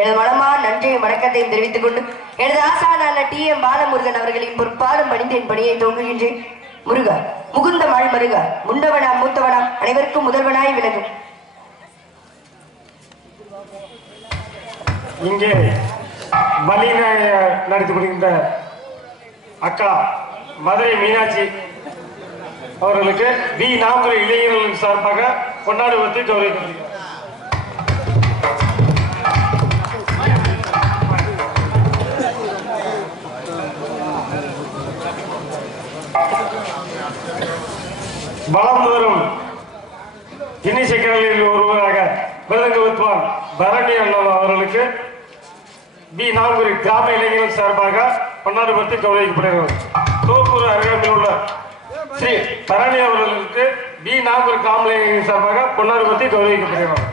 எனது மனமான நன்றியும் வணக்கத்தையும் தெரிவித்துக் கொண்டு எனது ஆசானான TM பாலமுருகன் அவர்களின் பொற்பாலும் பணிந்து என் பணியை துவங்குகின்றேன். முருகா, முகுந்த மாள் மருகா, முண்டவனாம் மூத்தவனாம் அனைவருக்கும் முதல்வனாய் விலகும். இங்கே பலியினை நடத்தி கொடுக்கின்ற அக்கா மதுரை மீனாட்சி அவர்களுக்கு வி நாமக்கல் இளைஞர்களின் சார்பாக கொண்டாடுவதை கௌரவிக்கிறார். வளம் வரும் இன்னிசைக்கடலில் ஒருவராக விலங்கு வித்வான் பரணி அண்ணன் அவர்களுக்கு வி நான்கு கிராம இளைஞர்கள் சார்பாக கொண்டாடுவதை கௌரவிக்கப்படுகிறது. தோப்பூர் அருகாமையில் உள்ள ஸ்ரீ பரணி அவர்களுக்கு வி நான்கு கிராம இளைஞர்கள் சார்பாக கொண்டாடுவதை கௌரவிக்கப்படுகிறது.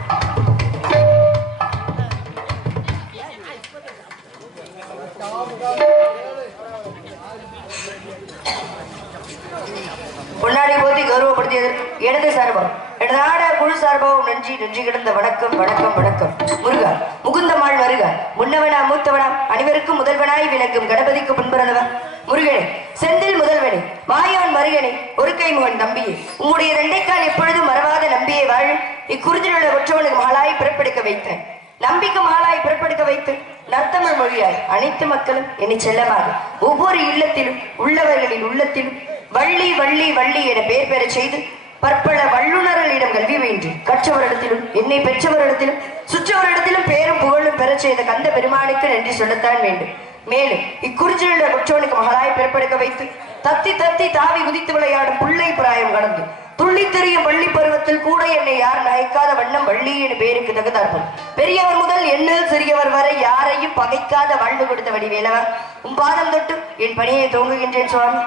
பொன்னாடி போதி கௌரவப்படுத்தியதற்கு எனது சார்பாக எனது நாட குழு சார்பாகவும் நன்றி நன்றி கிடந்த வணக்கம் வணக்கம் வணக்கம். முருகா, முகுந்தமாள் வருகா, முன்னவனா மூத்தவனாம் அனைவருக்கும் முதல்வனாய் விளங்கும் கணபதிக்கு பின்புறவா முருகனே, செந்தில் முதல்வனே, மாயவன் மருகனே, ஒரு கை முகன் தம்பியே, உங்களுடைய இரண்டைக்கால் எப்பொழுதும் மறவாத நம்பியை வாழ் இக்குறிஞ்சிலுள்ள ஒற்றவனுக்கு மகளாய் பிறப்பெடுக்க வைத்தேன். நம்பிக்கை மகளாய் பிறப்பெடுக்க வைத்து நத்தமிழ் மொழியாய் அனைத்து மக்களும் என்னை செல்லமாக ஒவ்வொரு இல்லத்திலும் உள்ளவர்களின் உள்ளத்திலும் வள்ளி வள்ளி வள்ளி என பெயர் பெற செய்து பற்பல வல்லுநர்களிடம் கல்வி வேண்டி கற்றவரிடத்திலும் என்னை பெற்றவரிடத்திலும் சுற்றவரிடத்திலும் பேரும் புகழும் பெற செய்த கந்த பெருமானுக்கு நன்றி சொல்லத்தான் வேண்டும். மேலும் இக்குறிஞ்சிலுள்ள குற்றவனுக்கு மகளாய் பிறப்பெடுக்க வைத்து தத்தி தத்தி தாவி குதித்து விளையாடும் புள்ளை பிராயம் கடந்து துள்ளி தெரியும் வள்ளி பருவத்தில் கூட என்னை யார் நகைக்காத வண்ணம் வள்ளி என பெயருக்கு தகுதார்கள். பெரியவர் முதல் எண்ணில் சிறியவர் வரை யாரையும் பகைக்காத வாழ்வு கொடுத்த வடிவேலவா, உன் பாதம் தொட்டு என் பணியை துவங்குகின்றேன் சுவாமி.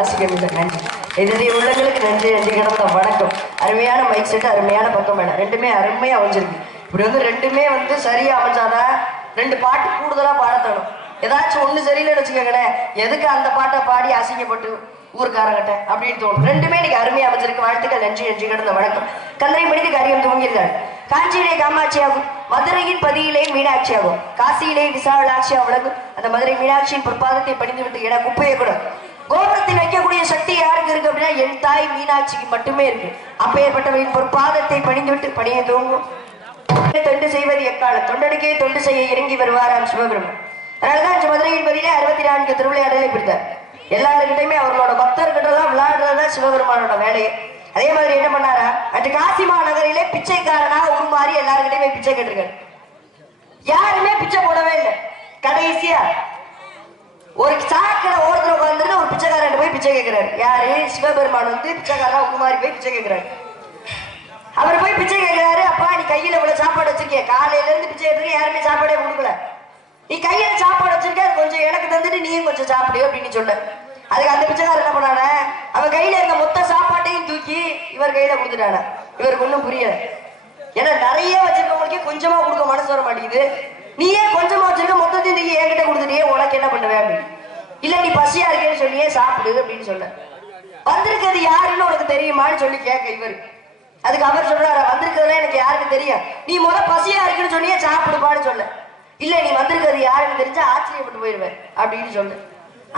வாசிக்க நன்றி. இதனுடைய உள்ளங்களுக்கு நன்றி நன்றி கிடந்த வணக்கம். அருமையான மைக் செட், அருமையான பக்கம் வேணும், ரெண்டுமே அருமையா அமைஞ்சிருக்கு. இப்படி வந்து ரெண்டுமே வந்து சரியா அமைஞ்சாதான் ரெண்டு பாட்டு கூடுதலா பாடத்தணும். ஏதாச்சும் ஒண்ணு சரியில்லைன்னு வச்சுக்கோங்களேன், எதுக்கு அந்த பாட்டை பாடி அசிங்கப்பட்டு ஊருக்காரங்கிட்ட அப்படின்னு தோணும். ரெண்டுமே இன்னைக்கு அருமையா அமைஞ்சிருக்கு. வாழ்த்துக்கள், நன்றி நன்றி கிடந்த வணக்கம். கந்தரை மணிக்கு காரியம் துவங்கியிருந்தாள். காஞ்சியிலே காமாட்சியாகும், மதுரையின் பதியிலே மீனாட்சியாகும், காசியிலே விசாலாட்சியா விளங்கும் அந்த மதுரை மீனாட்சியின் பொற்பாதத்தை பணிந்து விட்டு என குப்பையை கூட கோபுரத்தில் வைக்கக்கூடிய சக்தி யாருக்கு இருக்கு அப்படின்னா என் தாய் மீனாட்சிக்கு மட்டுமே இருக்கு. அப்பேற்பட்டவையின் பொற்பாதத்தை பணிந்து விட்டு பணியை துவங்கும். தொண்டு செய்வது எக்காலம், தொண்டனுக்கே தொண்டு செய்ய இறங்கி வருவாராம் சிவபெருமன். அதனாலதான் மதுரையின் பதிலே 64 திருவிளையாடலை பிடித்தார். எல்லாருக்கிட்டையுமே அவர்களோட பக்தர்கிட்ட எல்லாம் விளையாடுறதுதான் சிவபெருமானோட வேலையை. அதே மாதிரி என்ன பண்ணாரா, அன்று காசி மாநகரிலே பிச்சைக்காரனாக உருமாறி எல்லாருக்கிட்டையுமே பிச்சை கேட்டிருக்காரு. யாருமே பிச்சை போடவே இல்லை. கடைசியா ஒரு சாக்கடை ஓரத்துல உட்கார்ந்து ஒரு பிச்சைக்காரன் போய் பிச்சை கேட்கிறாரு. யாரு? சிவபெருமான் வந்து பிச்சைக்காரனா உருமாறி போய் பிச்சை கேட்கிறாரு. அவர் போய் பிச்சை கேட்கிறாரு. அப்பா, நீ கையில இவ்வளவு சாப்பாடு வச்சிருக்கிய, காலையில இருந்து பிச்சை எடுத்து யாருமே சாப்பாடே கொடுக்கல, நீ கையில சாப்பாடு வச்சிருக்க, அது கொஞ்சம் எனக்கு தந்துட்டு நீயும் கொஞ்சம் சாப்பிடு அப்படின்னு சொன்ன. அதுக்கு அந்த பிச்சைக்காரர் என்ன பண்ணான, அவன் கையில இருக்க மொத்த சாப்பாட்டையும் தூக்கி இவர் கையில கொடுத்துட்டான. இவருக்கு ஒன்றும் புரியல. ஏன்னா நிறைய வச்சிருக்கவங்களுக்கே கொஞ்சமா கொடுக்க மனசு வர மாட்டேங்குது. நீயே கொஞ்சமா வச்சிருக்க, மொத்தத்தையும் நீங்க என்கிட்ட கொடுத்துட்டியே, உனக்கு என்ன பண்ணுவேன் அப்படின்னு. இல்ல, நீ பசியா இருக்கேன்னு சொல்லியே சாப்பிடு அப்படின்னு சொல்ல. வந்திருக்கிறது யாருன்னு உனக்கு தெரியுமான்னு சொல்லி கேட்க இவரு. அதுக்கு அவர் சொல்றாரு, வந்திருக்கிறதுல எனக்கு யாருன்னு தெரியும், நீ பசியா இருக்குன்னு சொன்னியே சாப்பிடுப்பான்னு சொல்ல. இல்ல, நீ வந்திருக்கிறது யாருன்னு தெரிஞ்சா ஆச்சரியப்பட்டு போயிருவேன் அப்படின்னு சொல்லு.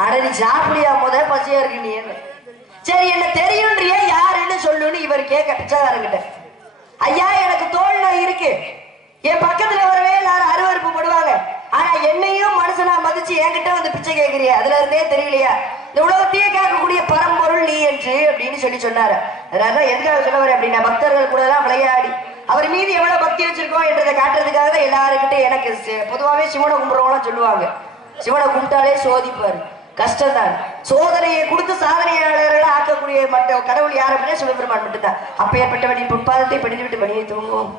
அட, நீ சாப்பிடியா பசியா இருக்கு நீ என்ன? சரி, என்ன தெரியும்ன்றியே, யாருன்னு சொல்லுன்னு இவர் கேட்க பிச்சைக்காரங்கிட்ட. ஐயா, எனக்கு தோல் நோய் இருக்கு, என் பக்கத்துல வரவே எல்லாரும் அருவறுப்பு படுவாங்க, ஆனா என்னையும் மனுஷனா மதிச்சு என்கிட்ட வந்து பிச்சை கேட்கிறியா, அதுல இருந்தே தெரியலையா இந்த உலகத்தையே கேட்கக்கூடிய பரம்பொருள் நீ என்று அப்படின்னு சொன்னாரு. அதனால எதுக்காக சொல்ல வரேன் அப்படின்னா, பக்தர்கள் கூட எல்லாம் விளையாடி அவர் மீது எவ்வளவு பக்தி வச்சிருக்கோம் என்றதை காட்டுறதுக்காக தான் எல்லாருக்கிட்ட. எனக்கு பொதுவாகவே சிவனை கும்பிடுறவங்களாம் சொல்லுவாங்க, சிவனை கும்பிட்டாலே சோதிப்பாரு, கஷ்டம்தான். சோதனையை கொடுத்து சாதனையாளர்களை ஆக்கக்கூடிய மற்ற கடவுள் யார் அப்படின்னா சிவபெருமான் மட்டும்தான். அப்பேற்பட்டவனின் பொற்பாதத்தை படித்து விட்டு பணியை தூங்குவோம்.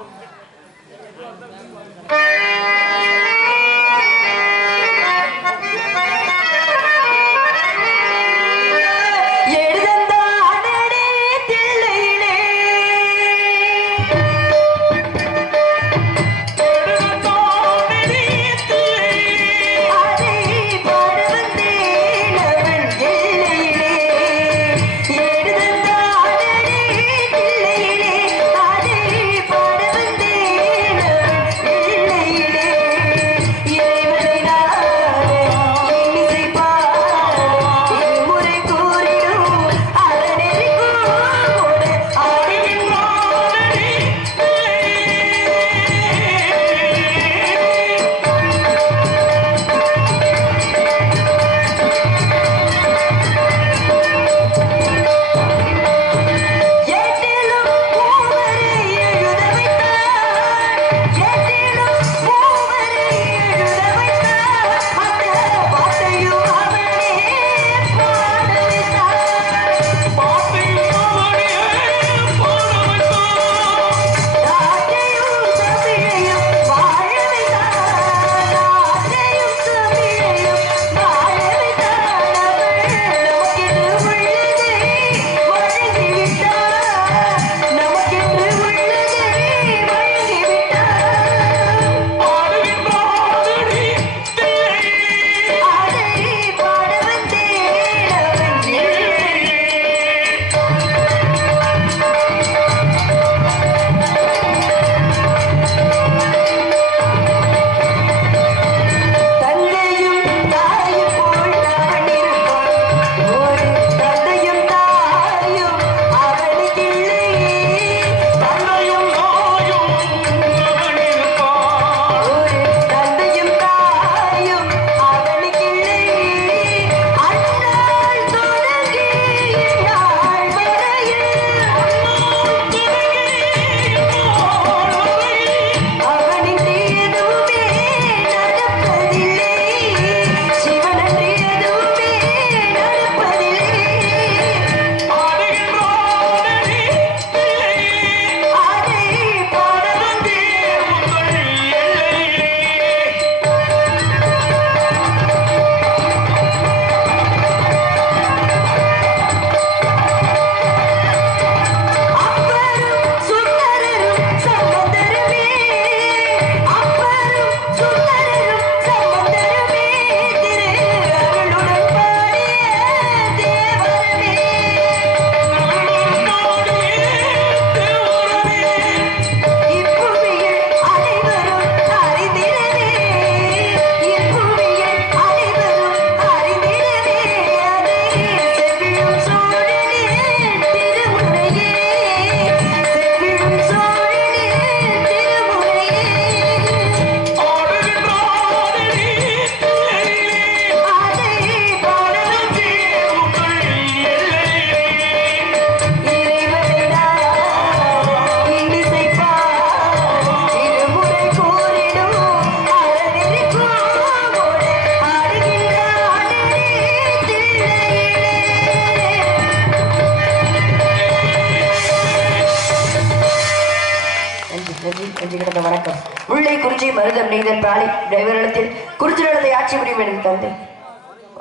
குறிஞ்சி மருதம் நெய்தல் பாலை டிரைவரிடத்தில் குறிஞ்சி நிலத்தை ஆட்சி புரியும் எனக்கு தந்தை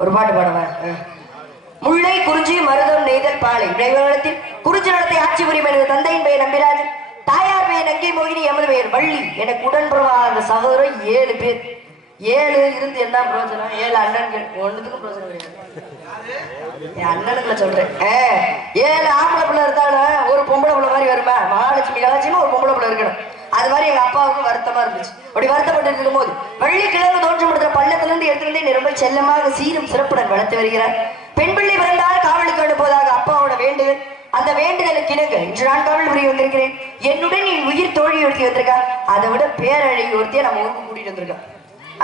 ஒரு பாட்டு பாடவா முல்லை குறிஞ்சி மருதம் நெய்தல் பாலை டிரைவரிடத்தில் குறிஞ்சி நிலத்தை ஆட்சி புரியும் எனக்கு தந்தையின் பெயர் நம்பிராஜன் தாயார் பெயர் நங்கை மோகினி எமது பெயர் வள்ளி எனக்கு உடன்புறவாத சகோதரர் 7 பேர் 7 இருந்து என்ன பிரயோஜனம் 7 அண்ணன்கள் ஒண்ணுத்துக்கும் பிரயோஜனம் கிடையாது அண்ணனுக்குள்ள சொல்றேன் 7 ஆம்பளை பிள்ளை இருந்தாலும் ஒரு பொம்பளை பிள்ளை மாதிரி வருமா மகாலட்சுமி கலாச்சியமா ஒரு பொம்பளை பிள்ளை இருக்கணும் அது மாதிரி எங்க அப்பாவுக்கும் வருத்தமா இருந்துச்சு அப்படி வருத்தப்பட்டு இருக்கும் போது வள்ளி கிழங்கு தோன்றப்படுத்த பள்ளத்திலிருந்து எடுத்துக்கிட்டே ரொம்ப செல்லமாக சீரும் சிறப்புடன் வளர்த்து வருகிறார் பெண் பிள்ளை பிறந்தால் காவலுக்கு அனுப்புவதாக அப்பாவோட வேண்டுதல் அந்த வேண்டுதலுக்கு இணங்க இன்று நான் காவல் புரிய வந்திருக்கிறேன் என்னுடன் நீ உயிர் தோழி ஒருத்தி வந்திருக்கா அதை விட பேரழகி ஒருத்திய நம்ம ஊருக்கு கூட்டிட்டு வந்திருக்கோம்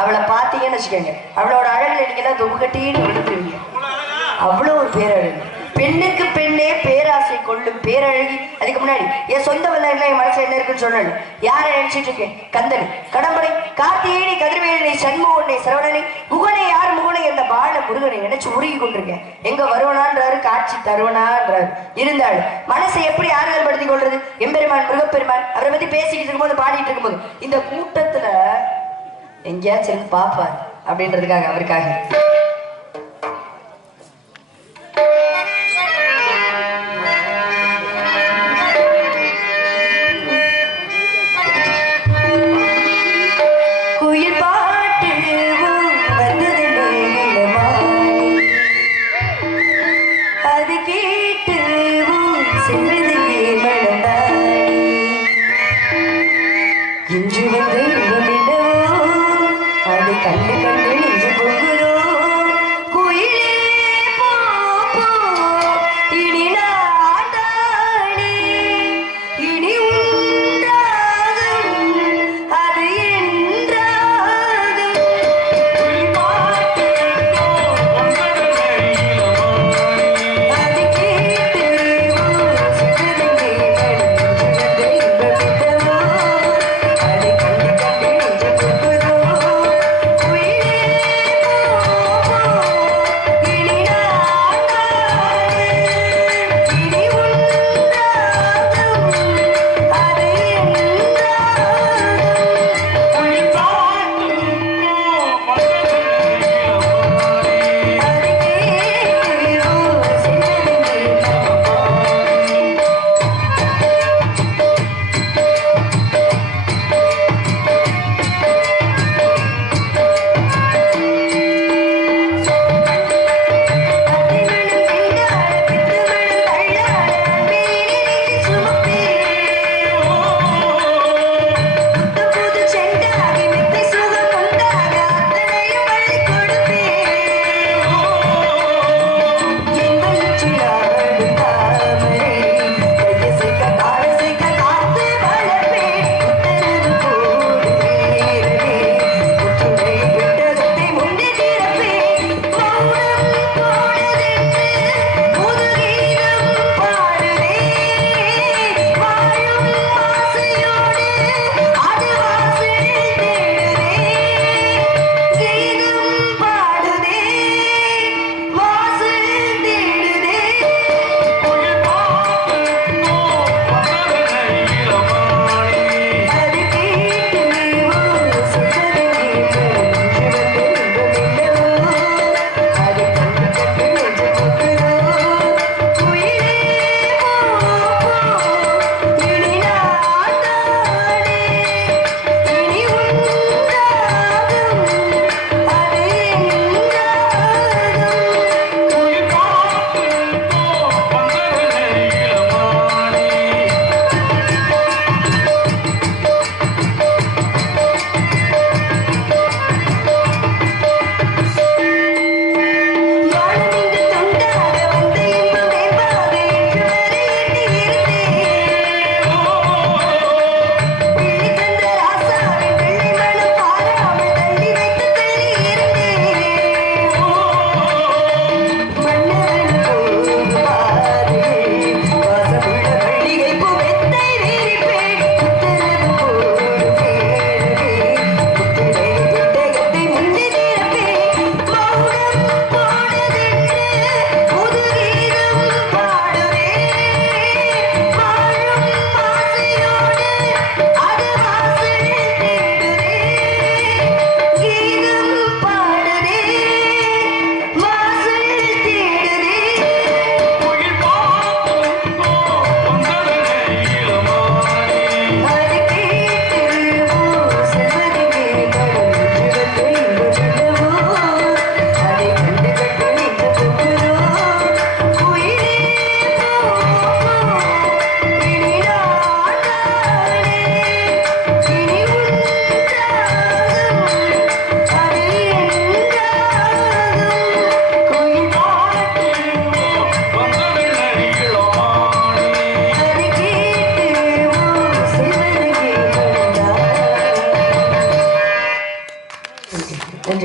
அவளை பார்த்தீங்கன்னு வச்சுக்கோங்க அவளோட அழகுல நீங்கன்னா தொகு கட்டின்னு விழுந்துருவீங்க அவ்வளோ ஒரு பேரழகு பெண்ணுக்கு பெண்ணே பேராசை கொள்ளும் பேரழகி அதுக்கு முன்னாடி என் சொந்த வந்தாங்க என் மனசுல என்ன இருக்குன்னு சொன்னேன் யாரை நினைச்சிட்டு இருக்கேன் கந்தன் கடம்பனை கார்த்திகேயனை கதிர்வேலனை சண்முகனை சரவணனை முகனை யார் முகனை என்ற பால முருகனை நினைச்சு உருகி கொண்டிருக்கேன் எங்க வருவனான்றாரு காட்சி தருவனான்றாரு இருந்தாள் மனசை எப்படி ஆறுதல் படுத்திக் கொள்றது எம்பெருமான் முருகப்பெருமான் அவரை பத்தி பேசிக்கிட்டு இருக்கும்போது பாடிட்டு இருக்கும்போது இந்த கூட்டத்துல எங்கேயாச்சும் பாப்பார் அப்படின்றதுக்காக அவருக்காக கண்டு கண்டு நெஞ்சு போகுதோ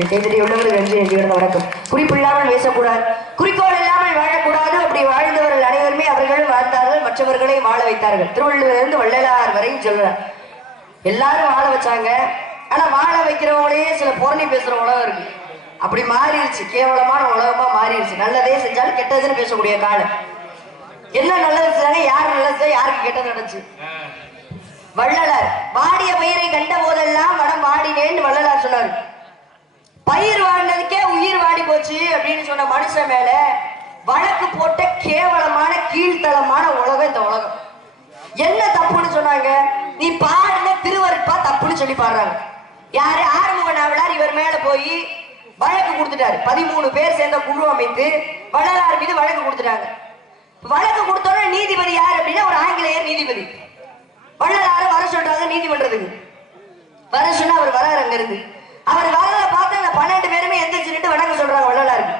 மகிழ்ச்சி. கைதறி உள்ளவர்கள் நன்றி நன்றி கிடந்த வணக்கம். குறிப்பில்லாமல் பேசக்கூடாது, குறிக்கோள் இல்லாமல் வாழக்கூடாது. அப்படி வாழ்ந்தவர்கள் அனைவருமே அவர்களும் வாழ்ந்தார்கள், மற்றவர்களை வாழ வைத்தார்கள். திருவள்ளுவரிலிருந்து வள்ளலார் வரையும் சொல்றார். எல்லாரும் வாழ வச்சாங்க. ஆனா வாழ வைக்கிறவங்களே சில புறணி பேசுற உலகம் இருக்கு. அப்படி மாறிடுச்சு, கேவலமான உலகமா மாறிடுச்சு. நல்லதே செஞ்சாலும் கெட்டதுன்னு பேசக்கூடிய காலம். என்ன நல்லது செஞ்சாங்க, யாரு நல்லது செஞ்சா யாருக்கு கெட்டது நடந்துச்சு. வள்ளலார் வாடிய பயிரை கண்ட போதெல்லாம் வடம் வாடினேன்னு வள்ளலார் சொன்னாரு. பயிர் வாழ்ந்ததுக்கே உயிர் வாடி போச்சு அப்படின்னு சொன்ன மனுஷன் மேல வழக்கு போட்ட கேவலமான கீழ்த்தளமான உலகம் இந்த உலகம். என்ன தப்புன்னு சொன்னாங்க, நீ பாடின திருவருட்பா தப்புன்னு சொல்லி பாடுறாங்க. யாரு ஆறுமுக நாவலார் இவர் மேல போய் வழக்கு கொடுத்துட்டாரு. 13 பேர் சேர்ந்த குழு அமைத்து வள்ளலார் மீது வழக்கு கொடுத்துட்டாங்க. வழக்கு கொடுத்தோட நீதிபதி யார் அப்படின்னா ஒரு ஆங்கிலேயர் நீதிபதி. வள்ளலார வர சொல்றாங்க நீதிமன்றத்துக்கு. வர சொன்னா அவர் வராரு. அங்க இருந்து அவர் வரத பார்த்து அந்த 12 பேருமே எந்திரிச்சு வணக்கம் சொல்றாங்க வள்ளலாருக்கு.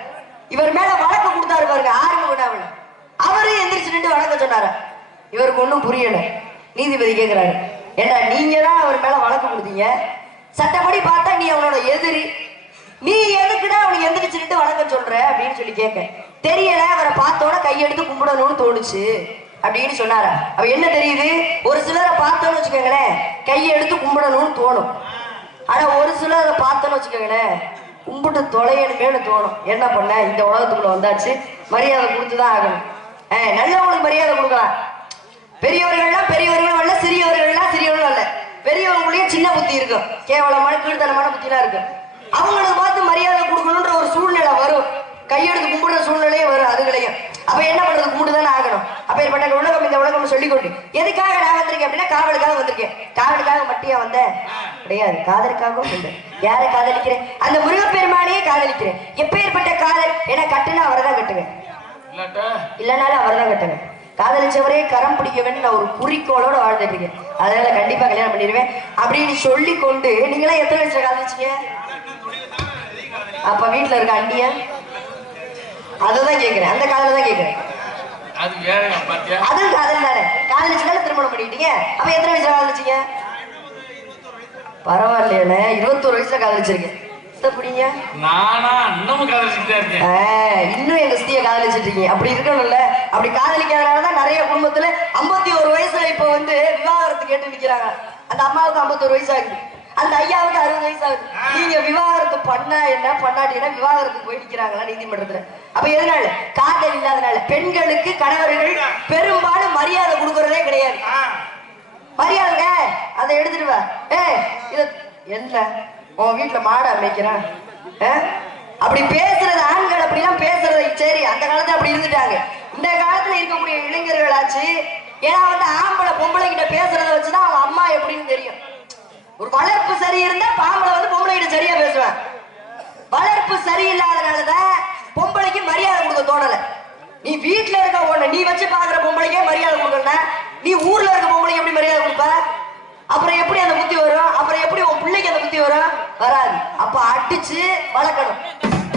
இவர் மேல வழக்கு கொடுத்தாரு பாருங்க ஆறுமுக நாவலர், அவரும் எந்திரிச்சு வணக்கம் சொன்னாரு. இவருக்கு ஒன்றும் புரியல. நீதிபதி கேட்கிறாரு, ஏண்டா நீங்க தான் அவர் மேல வழக்கு கொடுத்தீங்க, சட்டப்படி பார்த்தா நீ அவனோட எதிரி, நீ எதுக்குடா அவனுக்கு எந்திரிச்சுட்டு வணக்கம் சொல்ற அப்படின்னு சொல்லி கேட்க. தெரியல, அவரை பார்த்தோட கையெடுத்து கும்பிடணும்னு தோணுச்சு அப்படின்னு சொன்னாரா. அவ என்ன தெரியுது, ஒரு சிலரை பார்த்தோன்னு வச்சுக்கோங்களேன் கையெடுத்து கும்பிடணும்னு தோணும். ஆனா ஒரு சிலரை பார்த்தோன்னு வச்சுக்கோங்களேன் கும்பிட்டு தொலையணுமேனு தோணும். என்ன பண்ண, இந்த உலகத்துக்குள்ள வந்தாச்சு, மரியாதை கொடுத்துதான் ஆகணும். நல்லவங்களுக்கு மரியாதை கொடுக்கலாம். பெரியவர்கள்லாம் பெரியவர்களும் அல்ல, சிறியவர்கள்லாம் சிறியவர்களும் அல்ல. பெரியவங்களுடைய சின்ன புத்தி இருக்கும், கேவலமான கீழ்த்தனமான புத்திலாம் இருக்கு. அவங்களுக்கு பார்த்து மரியாதை கொடுக்கணும்ன்ற ஒரு சூழ்நிலை வரும், கையெடுத்து கும்பிடுற சூழ்நிலையே வரும் அதுகளையும். அப்ப என்ன பண்றது, கும்பிட்டுதானே ஆகணும். அப்ப ஏற்பட்ட உலகம் இந்த உலகம் சொல்லிக்கொண்டு எதுக்காக நான் வந்திருக்கேன் அப்படின்னா காவலுக்காக வந்திருக்கேன். காவலுக்காக மட்டியா வந்தேன் கிடையாது, காதலுக்காகவும் வந்தேன். யாரை காதலிக்கிறேன், அந்த முருகப்பெருமானையே காதலிக்கிறேன். எப்பேற்பட்ட காதல், ஏன்னா கட்டுனா அவரை தான் கட்டுவேன், இல்லைனாலும் அவரை தான் கட்டுவேன். காதலிச்சவரே கரம் பிடிக்கவேன்னு நான் ஒரு குறிக்கோளோட வாழ்ந்துட்டு இருக்கேன். அதனால கண்டிப்பா கல்யாணம் பண்ணிடுவேன் அப்படின்னு சொல்லி கொண்டு. நீங்களா எத்தனை வயசுல காதலிச்சீங்க? அப்ப வீட்டுல இருக்க அண்டிய அததான் கேக்குறேன், அந்த காதல தான் கேக்குறேன். அதுவும் காதல் தானே, காதலிச்சுனால திருமணம் பண்ணிட்டீங்க. அப்ப எத்தனை வயசுல காதலிச்சீங்க? பரவாயில்லையே, 21 வயசுல காதலிச்சிருக்கேன். இன்னும் எங்க ஸ்திய காதலிச்சிட்டு இருக்கீங்க. அப்படி இருக்கணும்ல, அப்படி காதலிக்காதனாலதான் நிறைய குடும்பத்துல 51 வயசுல இப்ப வந்து விவாகரத்து கேட்டு நிக்கிறாங்க. அந்த அம்மாவுக்கு 51 வயசு ஆகுது, அந்த ஐயாவுக்கு 60 வயசு ஆகுது. நீங்க விவாகரத்து பண்ணா என்ன பண்ணாட்டீங்கன்னா விவாகரத்துக்கு போய் நிக்கிறாங்களா நீதிமன்றத்துல. அப்ப எதனால, காதல் இல்லாதனால. பெண்களுக்கு கணவர்கள் பெரும்பாலும் மரியாதை கொடுக்கறதே கிடையாது. மரியாதைங்க அதை எடுத்துட்டு வா, இத என்ன உன் வீட்டுல மாட அமைக்கிறான் அப்படி பேசுறது. ஆண்கள் அப்படிலாம் பேசுறது சரி, அந்த காலத்துல அப்படி இருந்துட்டாங்க. இந்த காலத்துல இருக்கக்கூடிய இளைஞர்களாச்சு, ஏன்னா வந்து ஆம்பளை பொம்பளை கிட்ட பேசுறத வச்சுதான் அவன் அம்மா எப்படின்னு தெரியும். ஒரு வளர்ப்பு சரி இருந்தா பாம்பளை வந்து பொம்பளை கிட்ட சரியா பேசுவேன். வளர்ப்பு சரியில்லாதனாலதான் பொம்பளைக்கு மரியாதை கொடுக்க தோணல. நீ வீட்டுல இருக்க ஒண்ணு நீ வச்சு பாக்குற பொம்பளைக்கே மரியாதை கொடுக்கணும்னா நீ ஊர்ல இருக்க பொம்பளைக்கு எப்படி மரியாதை கொடுப்ப? அப்புறம் எப்படி அந்த புத்தி வரும்? அப்புறம் எப்படி உன் பிள்ளைக்கு அந்த புத்தி வரும்? வராது. அப்ப அடிச்சு வளர்க்கணும்,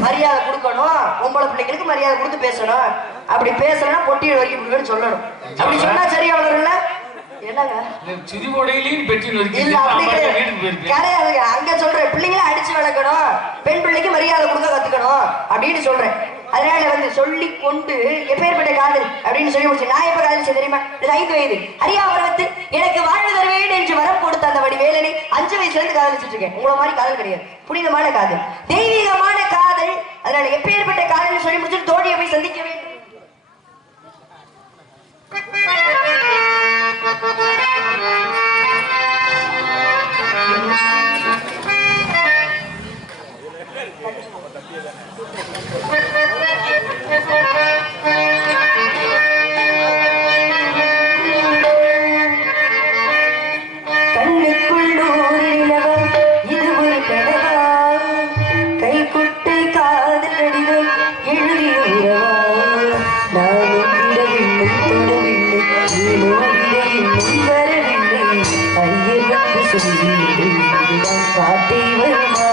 மரியாதை கொடுக்கணும், பொம்பளை பிள்ளைங்களுக்கு மரியாதை கொடுத்து பேசணும். அப்படி பேசலன்னா பொட்டியை வரைக்கும் சொல்லணும். அப்படி சொன்னா சரியா வளரும்ல. என்னங்க கிடையாது, அங்க சொல்றேன் பிள்ளைங்களை அடிச்சு வளர்க்கணும், பெண் பிள்ளைக்கு மரியாதை கொடுக்க கத்துக்கணும் அப்படின்னு சொல்றேன். அதனால வந்து சொல்லி கொண்டு எப்பேற்பட்ட காதல் அப்படின்னு சொல்லி முடிச்சு. நான் எப்ப காதலிச்சேன் தெரியுமா? 5 வயது அரியாவரத்தில் எனக்கு வாழ்வு தருவேன் என்று வரம் கொடுத்த அந்த வடிவேலனை 5 வயசுல இருந்து காதலிச்சுட்டு இருக்கேன். உங்களை மாதிரி காதல் கிடையாது, புனிதமான காதல், தெய்வீகமான காதல். அதனால எப்பேற்பட்ட காதல் சொல்லி முடிச்சுட்டு தோழியை போய் சந்திக்க வேண்டும். பாட்டி வருமா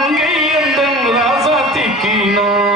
மங்கை எந்தன் ராசாத்திக்கு நான்